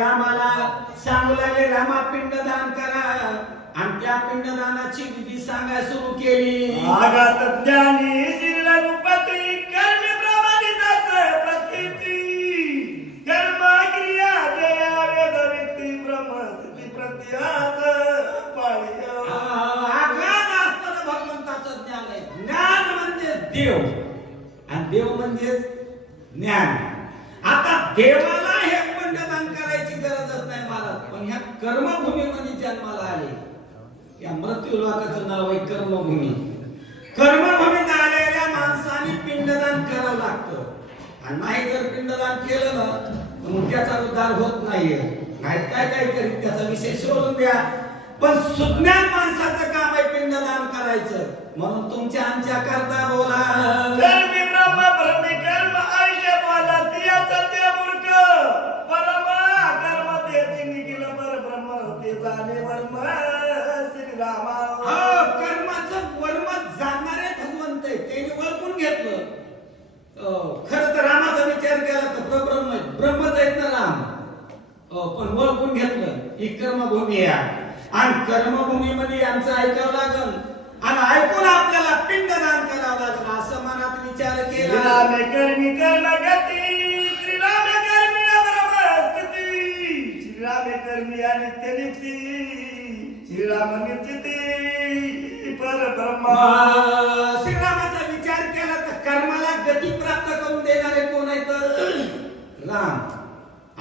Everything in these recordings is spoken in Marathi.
रामाला सांगू लागले रामा पिंडदान करा. आणि त्या पिंडदानाची विधी सांगायला सुरू केली. आगात ज्ञानी श्री रघुपती कर्म प्रमाणिताच प्रतीती. कर्म क्रिया जया वेद व्यक्ती ब्रह्मस्थिती प्रत्याच पाळ्य. आघात असताना भगवंताचं ज्ञान आहे. ज्ञान म्हणजे देव. आणि देव म्हणजेच ज्ञान. आता देवाला कर्मभूमीमध्ये जन्माला आले. या मृत्यू लोकाचं नाव आहे कर्मभूमी. कर्मभूमीत आलेल्या माणसाने पिंडदान करावं लागतं. आणि नाही जर पिंडदान केलं ना मग त्याचा उद्धार होत नाहीये. नाही काय काय करीत त्याचा विषय सोडून द्या. पण सुज्ञान माणसाचं काम आहे पिंडदान करायचं. म्हणून तुमच्या आमच्या करता बोला कर्मी ब्रह्म ब्रह्मी कर्म आयुष्य बोला तियाच ते मूर्ख परमा कर्म त्याची निखिल पर ब्रह्म ते जाणे वर्म श्रीरामा हो, कर्माचं वर्म जाणणारे भगवंत आहे त्याने ओळखून घेतलं अं, खरं तर रामाचा विचार केला तर प्रब्रह्म आहे ब्रह्मच आहेत ना राम अं, पण ओळखून घेतलं ही कर्मभूमी आहे आणि कर्मभूमीमध्ये यांचं ऐकावं लागल आणि ऐकून आपल्याला पिंडदान करावं लागल असं मनात त्रिलाम कर्मी कर्म गती त्रिलाम कर्मी ब्रह्मस्थिती श्रीराम कर्मी अनित्य नित्य श्रीराम नित्यती पर ब्रह्मा श्रीरामाचा विचार केला तर कर्माला गती प्राप्त करून देणारे कोण आहे तर राम.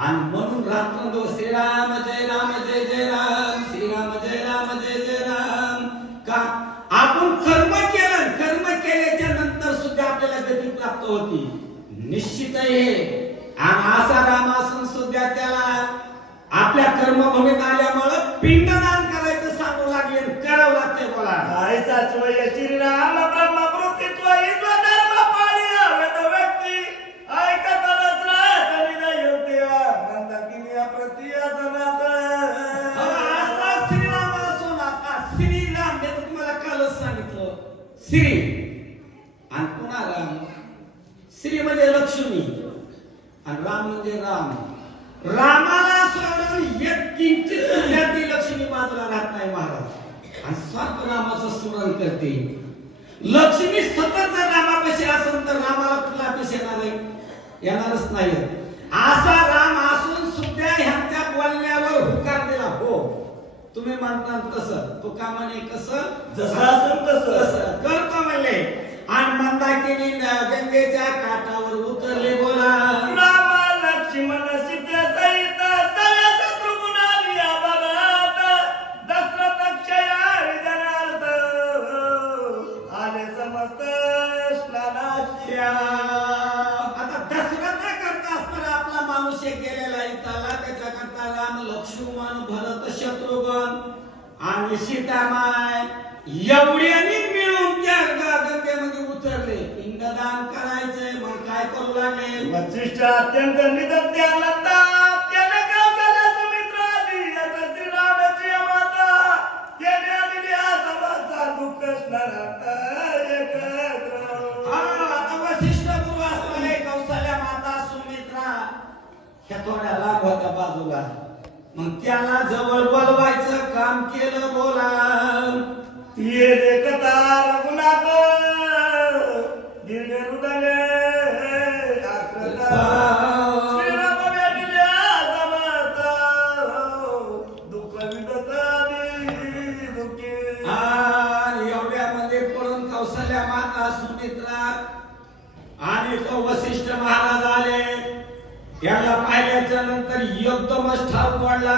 आणि म्हणून रात्रंदिवस श्रीराम जय राम जय जय राम श्रीराम जय राम जय जय राम. होती. निश्चित आहे हे. असा राम असून सुद्धा त्याला आपल्या कर्मभूमीत आल्यामुळं पिंडदान करायचं सांगू लागले करावं लागते बोला स्वय श्रीराम ब्रह्म कृतित्व धर्म व्यक्ती. ऐकत श्रीराम तुम्हाला कालच सांगितलं. श्री आणि पुन्हा राम श्री म्हणजे लक्ष्मी आणि राम म्हणजे राम. रामाला सोडून एक किंचित सुद्धा ती लक्ष्मी बाजूला राहत नाही महाराज. आणि सात रामाचं स्मरण करते. लक्ष्मी सतत जर रामापाशी असेल तर रामाला कुठला पेश येणार येणारच नाही. असा राम असून सुद्धा ह्यांच्या बोलण्यावर हुकार दिला. हो तुम्ही म्हणता तसं. तो कामाने कसं? जसं असेल तसं. तसं करतो म्हणले. आणि मंदाकिनी गंगेच्या काठावर उतरले बोला. राम लक्ष्मण सीते सहित सर्व शत्रुघ्नानी अभरात दशरथ क्षया विजनार्थ आले समस्त स्नानाची आता दसरा करता असताना आपला माणूस एक गेलेला इथला त्याच्या करता राम लक्ष्मण भरत शत्रुघ्न. आणि सीतामाय एवढ्यानी मिळून त्या ग- गंगेमध्ये उतरले पिंडदान करायचंय मग काय करू लागले? वसिष्ठ अत्यंत निदत्यानंदा त्याने कौशल्य सुमित्रादी याचा श्रीरामाची माता. त्याने आलेली आ समस्त दुःख स्नानात एकत्र हा, आता वशिष्ठ गुरु असणारे कौशल्या माता सुमित्रा. ह्या थोड्या लांब होत्या बाजूला. मग त्याला जवळ बोलवायचं काम केलं बोला. ये देखता रघुनाथ. याला पाहिल्याच्या नंतर एकदमच ठाव पडला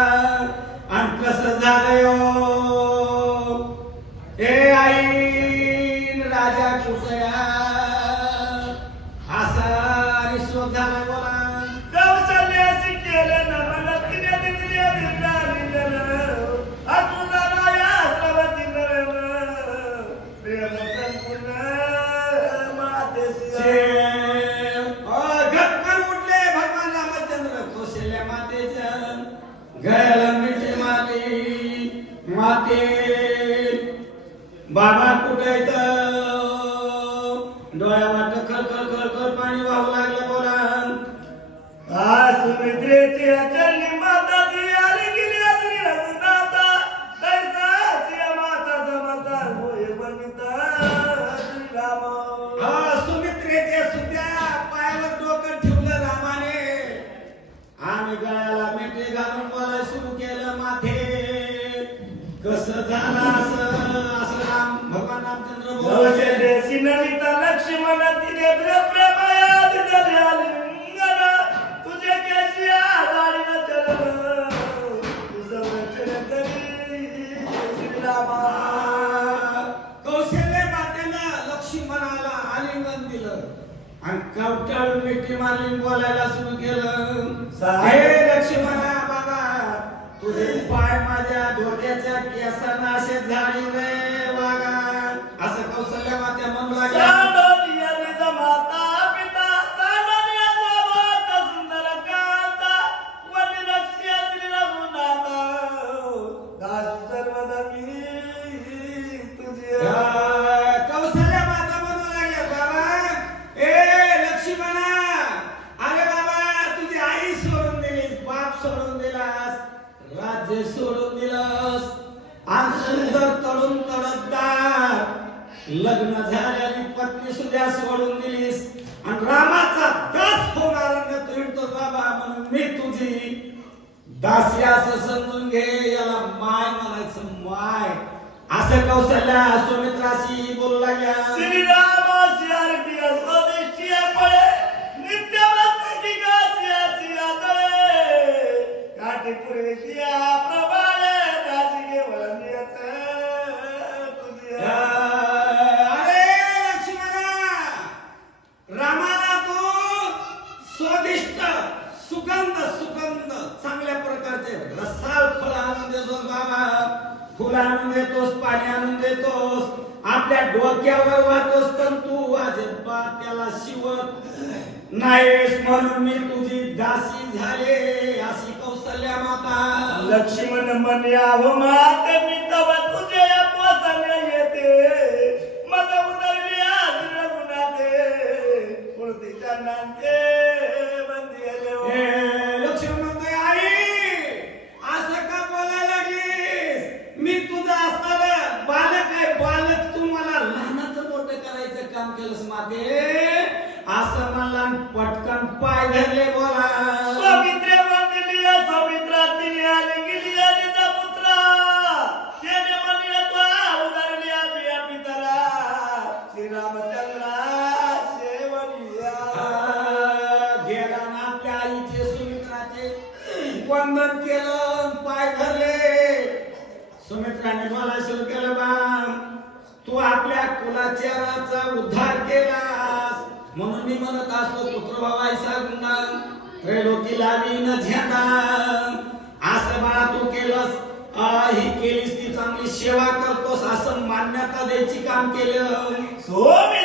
आणि कसं झालंय हे आई राजा कुठया असा आणि झाला बोला आणि कवटाळून मिठी मारली बोलायला सुरू केलं. हे लक्ष्मणा बाबा तुझे पाय माझ्या डोक्याच्या केसांना असे झाडी सुद्धा सोडून दिलीस. आणि रामाचा दास होणार तो बाबा म्हणून मी तुझी दासी असं समजून घे याला माय म्हणायचं माय. असं कौशल्या सुमित्राशी बोलू लागल्या. फुल आणून देतोस पाणी आणून देतोस. आपल्या डोक्यावर वाहतोस पण तू अजिबात त्याला शिवत. नाहीस म्हणून मी तुझी दासी झाले अशी कौशल्या माता. लक्ष्मण म्हण्याव मात मी तवत वंदन केलं पाय धरले. सुमित्राने मला सुरू केलं बा तू आपल्या कुलाचाराचा उद्धार केलास. म्हणून मी म्हणत असतो पुत्र भावायचा गुंडा त्रैलोकी लावी न झेंडा असं बाळा तू केलंस. ही केलीस ती चांगली सेवा करतोस असं मान्यता द्यायची काम केलं. सोमे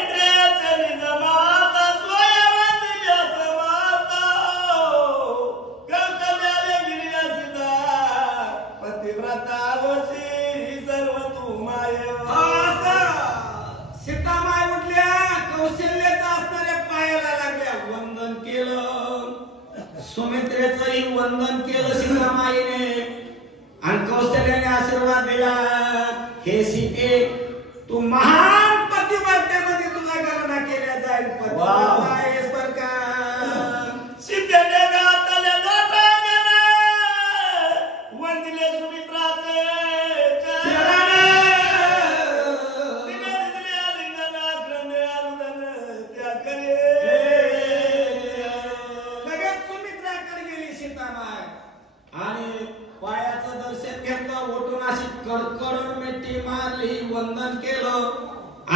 वंदन केलं.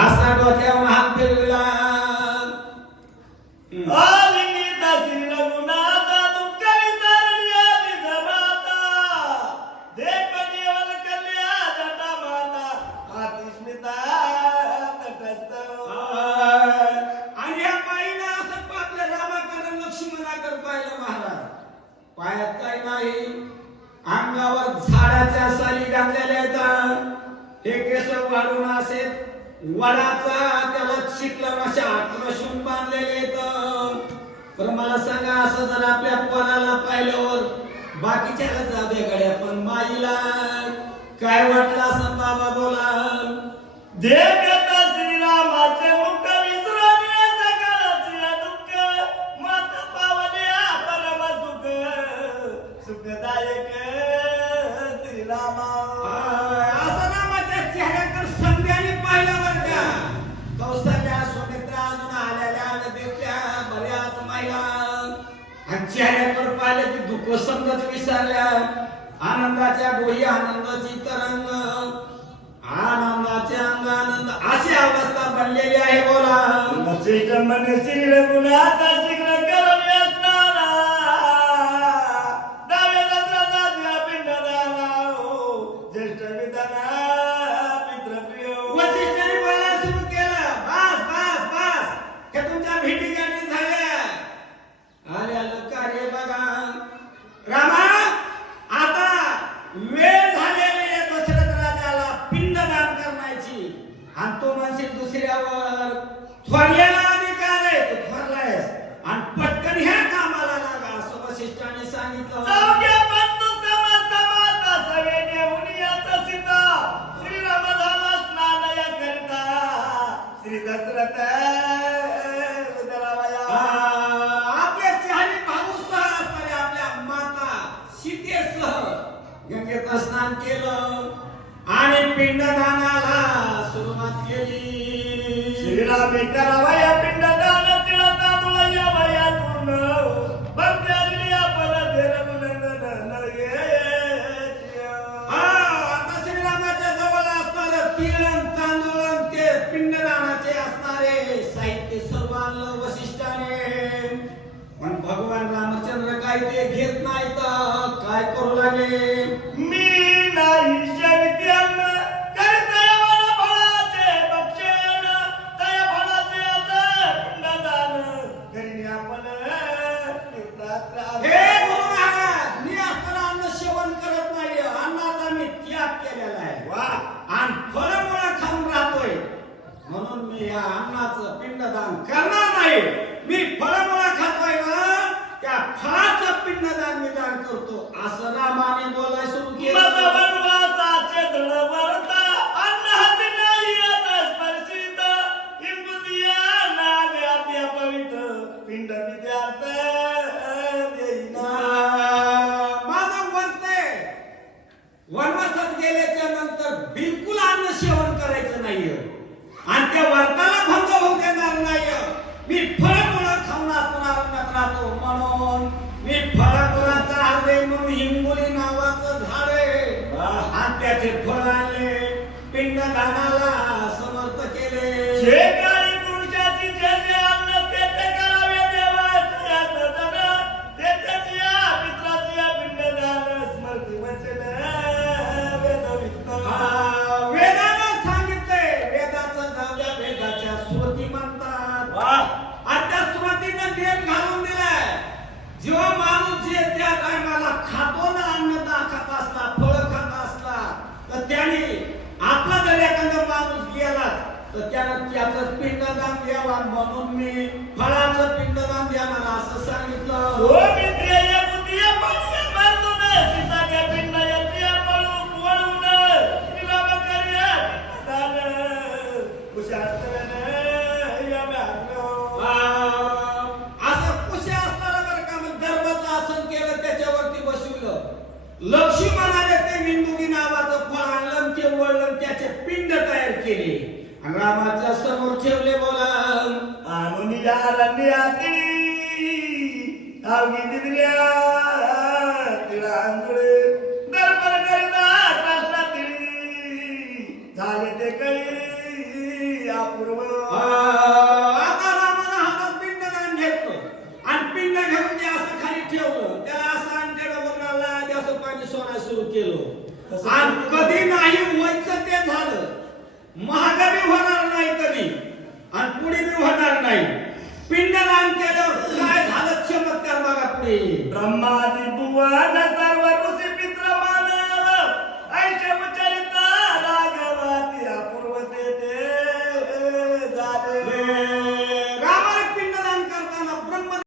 असा डोक्यावर हात फिरविला हे केशव वाढून असे वडाचा त्याला शिकला अशा आत्मशून बांधलेले तर मला सांगा असं जर आपल्या पोराला पाहिल्यावर बाकीच्या जाते गड्या पण माईला काय वाटलं असं बाबा बोला. देव श्रीरामाचे मुख मत सुखदायक श्रीरामा. वसंत विसरल्या. आनंदाच्या गोही आनंदाची तरंग. आनंदाचे अंगानंद अशी अवस्था बनलेली आहे बोला. श्री रघुनाथ पिंडदान द्यावा म्हणून मी फळाचं पिंडदान द्यावा असं सांगितलं. हो मित्र या या का मग आसन केलं त्याच्यावरती बसवलं. लक्ष्मणाने ते निंदुनी नावाचं फळ आणलं ते वळलं त्याचे पिंड तयार केले. रामाच्या समोर ठेवले बोला. आणून दिल्या गरबर तिळी झाले ते कळी अपूर्व. आता रामाला हातात पिंड घालून घेतलं. आणि पिंड घेऊन ते असं खाली ठेवलं. त्या असं अंधेडा बघायला ते असं पाणी सोडायला सुरू केलं. आणि कधी नाही महागामी होणार नाही कधी आणि पुढे